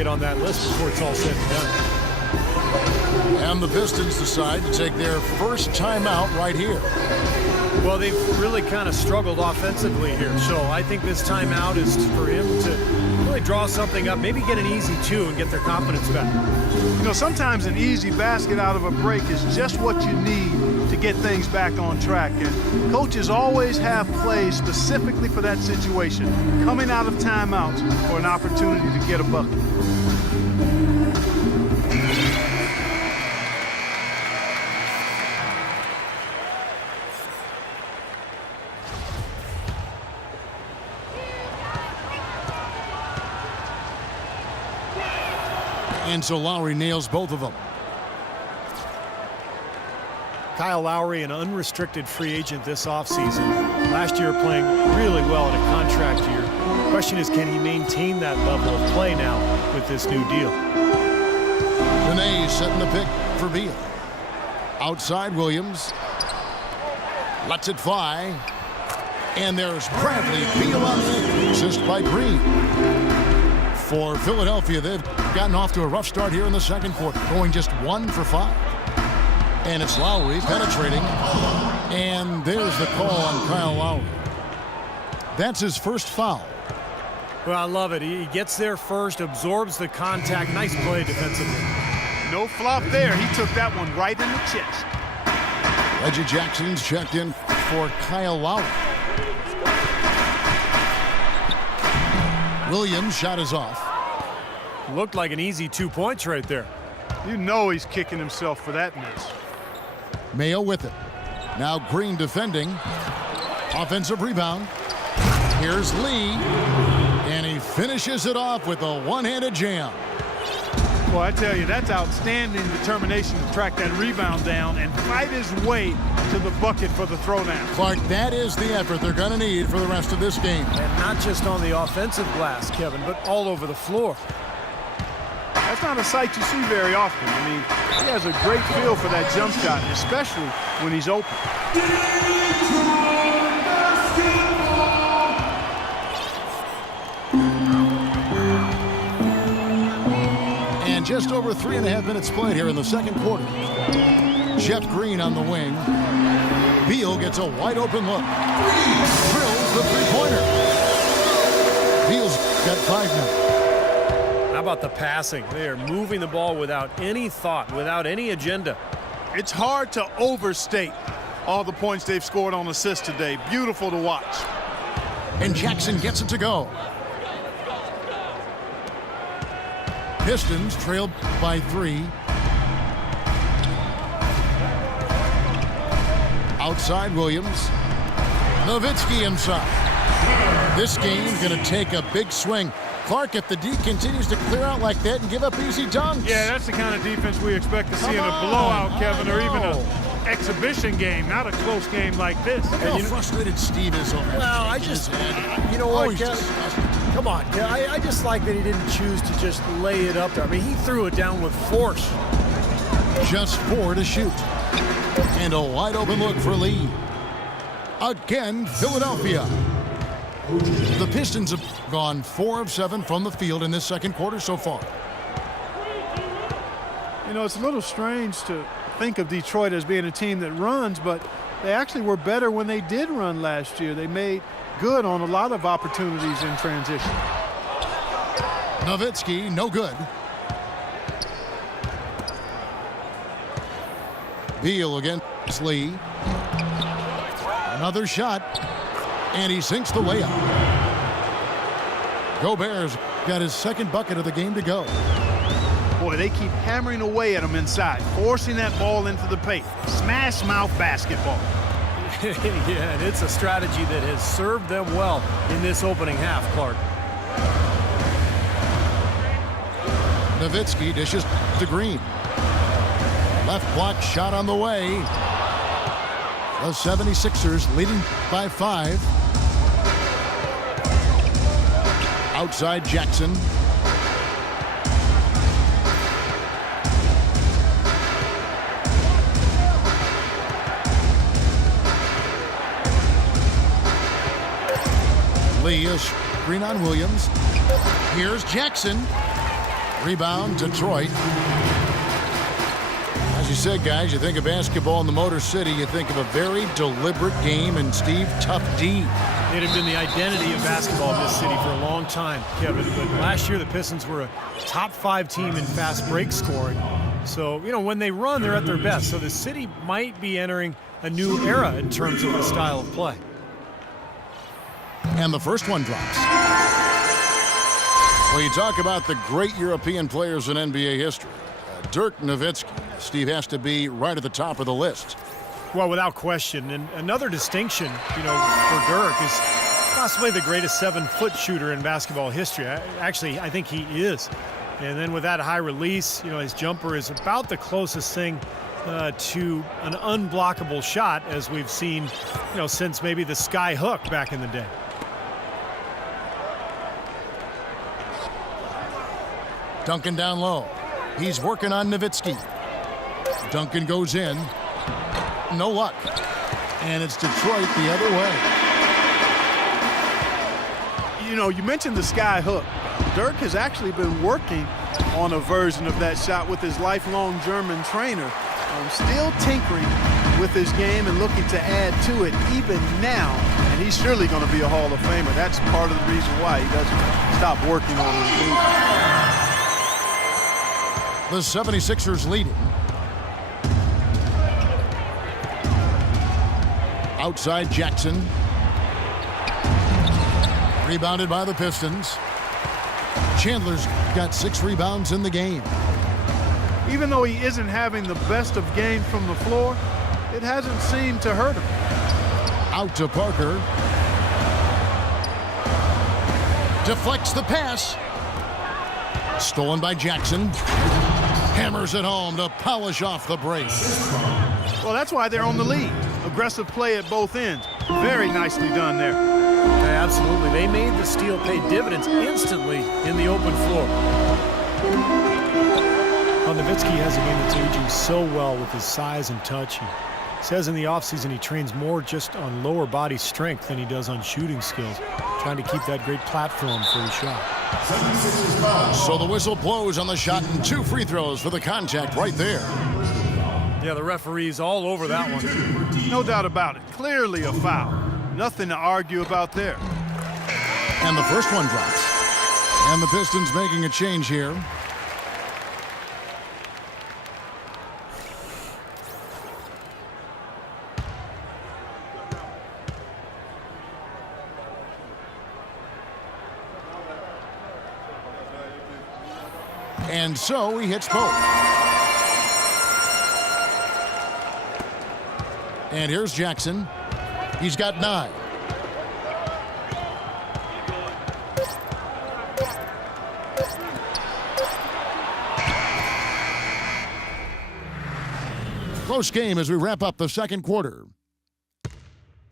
get on that list before it's all said and done. And the Pistons decide to take their first timeout right here. Well, they've really kind of struggled offensively here, so I think this timeout is for him to really draw something up, maybe get an easy two and get their confidence back. You know, sometimes an easy basket out of a break is just what you need to get things back on track. And coaches always have plays specifically for that situation, coming out of timeouts for an opportunity to get a bucket. And so Lowry nails both of them. Kyle Lowry, an unrestricted free agent this offseason. Last year playing really well in a contract year. The question is, can he maintain that level of play now with this new deal? Benet setting the pick for Beal. Outside Williams. Lets it fly. And there's Bradley Beal on the assist by Green. For Philadelphia, they've gotten off to a rough start here in the second quarter, going just 1 for 5. And it's Lowry penetrating. And there's the call on Kyle Lowry. That's his first foul. Well, I love it. He gets there first, absorbs the contact. Nice play defensively. No flop there. He took that one right in the chest. Reggie Jackson's checked in for Kyle Lowry. Williams' shot is off. Looked like an easy 2 points right there. You know he's kicking himself for that miss. Mayo with it. Now Green defending. Offensive rebound. Here's Lee. And he finishes it off with a one-handed jam. Well, I tell you, that's outstanding determination to track that rebound down and fight his way to the bucket for the throwdown. Clark, that is the effort they're going to need for the rest of this game. And not just on the offensive glass, Kevin, but all over the floor. That's not a sight you see very often. I mean, he has a great feel for that jump shot, especially when he's open. And just over 3.5 minutes played here in the second quarter. Jeff Green on the wing. Beal gets a wide open look. Drills the three-pointer. Beal's got 5 now. How about the passing? They are moving the ball without any thought, without any agenda. It's hard to overstate all the points they've scored on assists today. Beautiful to watch. And Jackson gets it to go. Pistons trailed by 3. Outside Williams. Nowitzki inside. This game's going to take a big swing. Clark, if the D continues to clear out like that and give up easy dunks. Yeah, that's the kind of defense we expect to see in a blowout, Kevin, or even an exhibition game, not a close game like this. Look how frustrated Steve is over Well, I just, you know what, Kevin? Come on, Kevin. I just like that he didn't choose to just lay it up there. I mean, he threw it down with force. Just 4 to shoot. And a wide open look for Lee. Again, Philadelphia. The Pistons have gone 4 of 7 from the field in this second quarter so far. You know, it's a little strange to think of Detroit as being a team that runs, but they actually were better when they did run last year. They made good on a lot of opportunities in transition. Nowitzki, no good. Beal against Lee. Another shot. And he sinks the layup. Gobert's got his second bucket of the game to go. Boy, they keep hammering away at him inside, forcing that ball into the paint. Smash mouth basketball. Yeah, and it's a strategy that has served them well in this opening half, Clark. Nowitzki dishes to Green. Left block shot on the way. The 76ers leading by 5. Outside Jackson. Lee is screen on Williams. Here's Jackson. Rebound, Detroit. As you said, guys, you think of basketball in the Motor City, you think of a very deliberate game and, Steve, tough D. It had been the identity of basketball in this city for a long time, Kevin. But last year, the Pistons were a top 5 team in fast break scoring. So, you know, when they run, they're at their best. So the city might be entering a new era in terms of the style of play. And the first one drops. Well, you talk about the great European players in NBA history. Dirk Nowitzki, Steve, has to be right at the top of the list. Well, without question. And another distinction, you know, for Dirk is possibly the greatest 7-foot shooter in basketball history. Actually, I think he is. And then with that high release, you know, his jumper is about the closest thing to an unblockable shot as we've seen, you know, since maybe the sky hook back in the day. Duncan down low. He's working on Nowitzki. Duncan goes in. No luck. And it's Detroit the other way. You know, you mentioned the sky hook. Dirk has actually been working on a version of that shot with his lifelong German trainer. Still tinkering with his game and looking to add to it even now. And he's surely going to be a Hall of Famer. That's part of the reason why he doesn't stop working on it. The 76ers leading. Outside Jackson. Rebounded by the Pistons. Chandler's got 6 rebounds in the game. Even though he isn't having the best of games from the floor, it hasn't seemed to hurt him. Out to Parker. Deflects the pass. Stolen by Jackson. Hammers it home to polish off the break. Well, that's why they're on the lead. Aggressive play at both ends. Very nicely done there. Yeah, absolutely. They made the steal pay dividends instantly in the open floor. Well, Nowitzki has a game that's aging so well with his size and touch. He says in the offseason he trains more just on lower body strength than he does on shooting skills, trying to keep that great platform for his shot. So the whistle blows on the shot and 2 free throws for the contact right there. Yeah, the referee's all over that one. No doubt about it. Clearly a foul. Nothing to argue about there. And the first one drops. And the Pistons making a change here. And so he hits both. And here's Jackson. He's got 9. Close game as we wrap up the second quarter.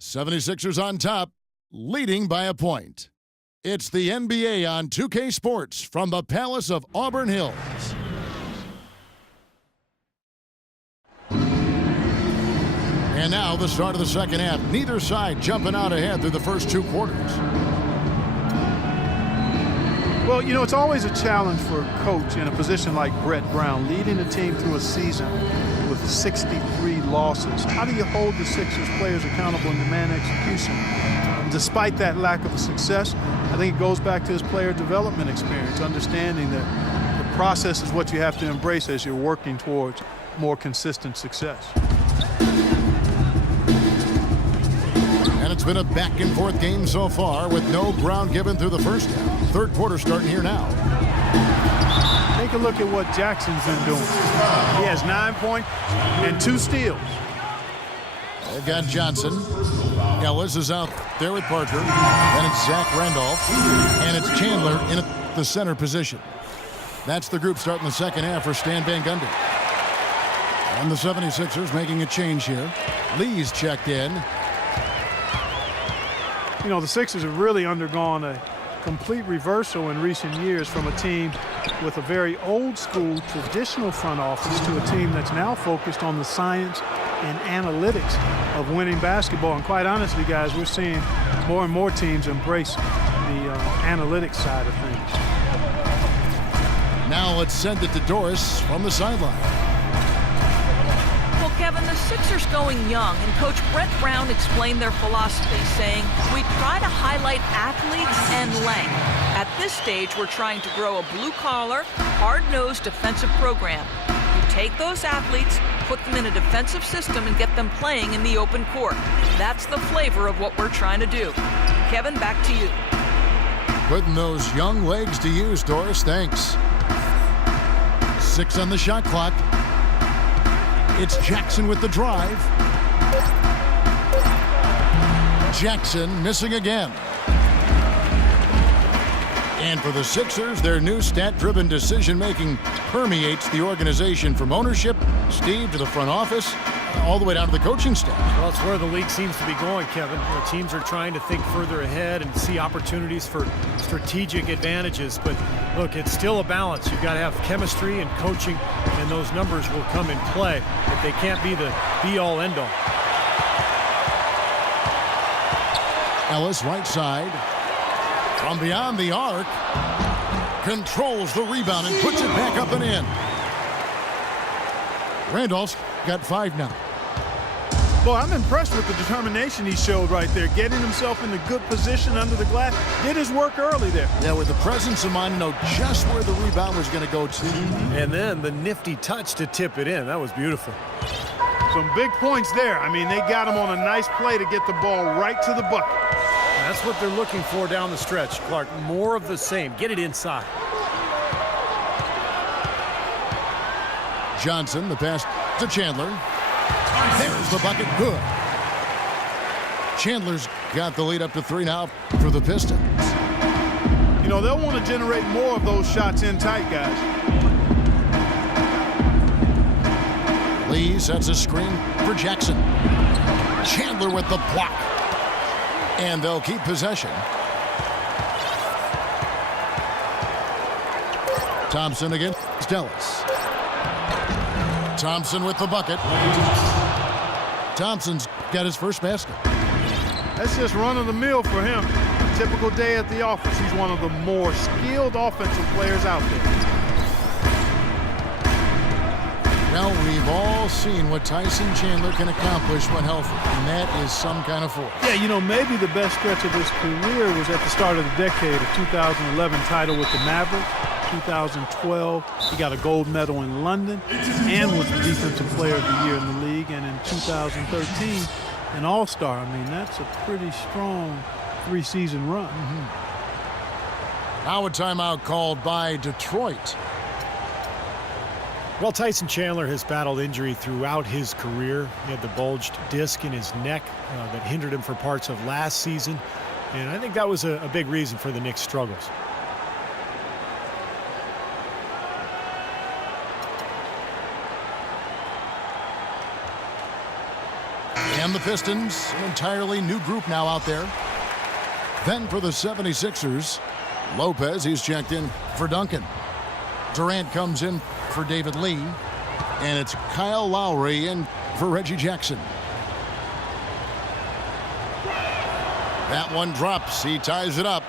76ers on top, leading by a point. It's the NBA on 2K Sports from the Palace of Auburn Hills. And now the start of the second half. Neither side jumping out ahead through the first 2 quarters. Well, you know, it's always a challenge for a coach in a position like Brett Brown, leading a team through a season with 63 losses. How do you hold the Sixers players accountable in demand execution? Despite that lack of success, I think it goes back to his player development experience, understanding that the process is what you have to embrace as you're working towards more consistent success. And it's been a back-and-forth game so far with no ground given through the first half. Third quarter starting here now. Take a look at what Jackson's been doing. He has 9 points and 2 steals. They've got Johnson. Ellis is out there with Parker. Then it's Zach Randolph. And it's Chandler in the center position. That's the group starting the second half for Stan Van Gundy. And the 76ers making a change here. Lee's checked in. You know, the Sixers have really undergone a complete reversal in recent years from a team with a very old-school, traditional front office to a team that's now focused on the science and analytics of winning basketball. And quite honestly, guys, we're seeing more and more teams embrace the analytics side of things. Now let's send it to Doris from the sideline. Well, Kevin, the Sixers going young, and Coach Brett Brown explained their philosophy, saying, we try to highlight athletes and length. At this stage, we're trying to grow a blue-collar, hard-nosed defensive program. You take those athletes, put them in a defensive system, and get them playing in the open court. That's the flavor of what we're trying to do. Kevin, back to you. Putting those young legs to use, Doris. Thanks. 6 on the shot clock. It's Jackson with the drive. Jackson missing again. And for the Sixers, their new stat-driven decision-making permeates the organization from ownership, Steve, to the front office, all the way down to the coaching staff. Well, it's where the league seems to be going, Kevin. The teams are trying to think further ahead and see opportunities for strategic advantages. But look, it's still a balance. You've got to have chemistry and coaching, and those numbers will come in play. But they can't be the be-all, end-all. Ellis, right side. From beyond the arc. Controls the rebound and puts it back up and in. Randolph's got 5 now. Boy, I'm impressed with the determination he showed right there, getting himself in a good position under the glass. Did his work early there. Yeah, with the presence of mind, know just where the rebound was going to go to. And then the nifty touch to tip it in. That was beautiful. Some big points there. I mean, they got him on a nice play to get the ball right to the bucket. That's what they're looking for down the stretch, Clark. More of the same. Get it inside. Johnson, the pass to Chandler. There's the bucket. Good. Chandler's got the lead up to 3 now for the Pistons. You know, they'll want to generate more of those shots in tight, guys. Lee sets a screen for Jackson. Chandler with the block. And they'll keep possession. Thompson against Ellis. Thompson with the bucket. Thompson's got his first basket. That's just run-of-the-mill for him. Typical day at the office. He's one of the more skilled offensive players out there. Well, we've all seen what Tyson Chandler can accomplish when healthy, and that is some kind of force. Yeah, you know, maybe the best stretch of his career was at the start of the decade, a 2011 title with the Mavericks. 2012, he got a gold medal in London and was the Defensive Player of the Year in the league. And in 2013, an All-Star. I mean, that's a pretty strong 3-season run. Now a timeout called by Detroit. Well, Tyson Chandler has battled injury throughout his career. He had the bulged disc in his neck that hindered him for parts of last season. And I think that was a big reason for the Knicks' struggles. And the Pistons, an entirely new group now out there. Then for the 76ers, Lopez, he's checked in for Duncan. Durant comes in for David Lee. And it's Kyle Lowry in for Reggie Jackson. That one drops. He ties it up.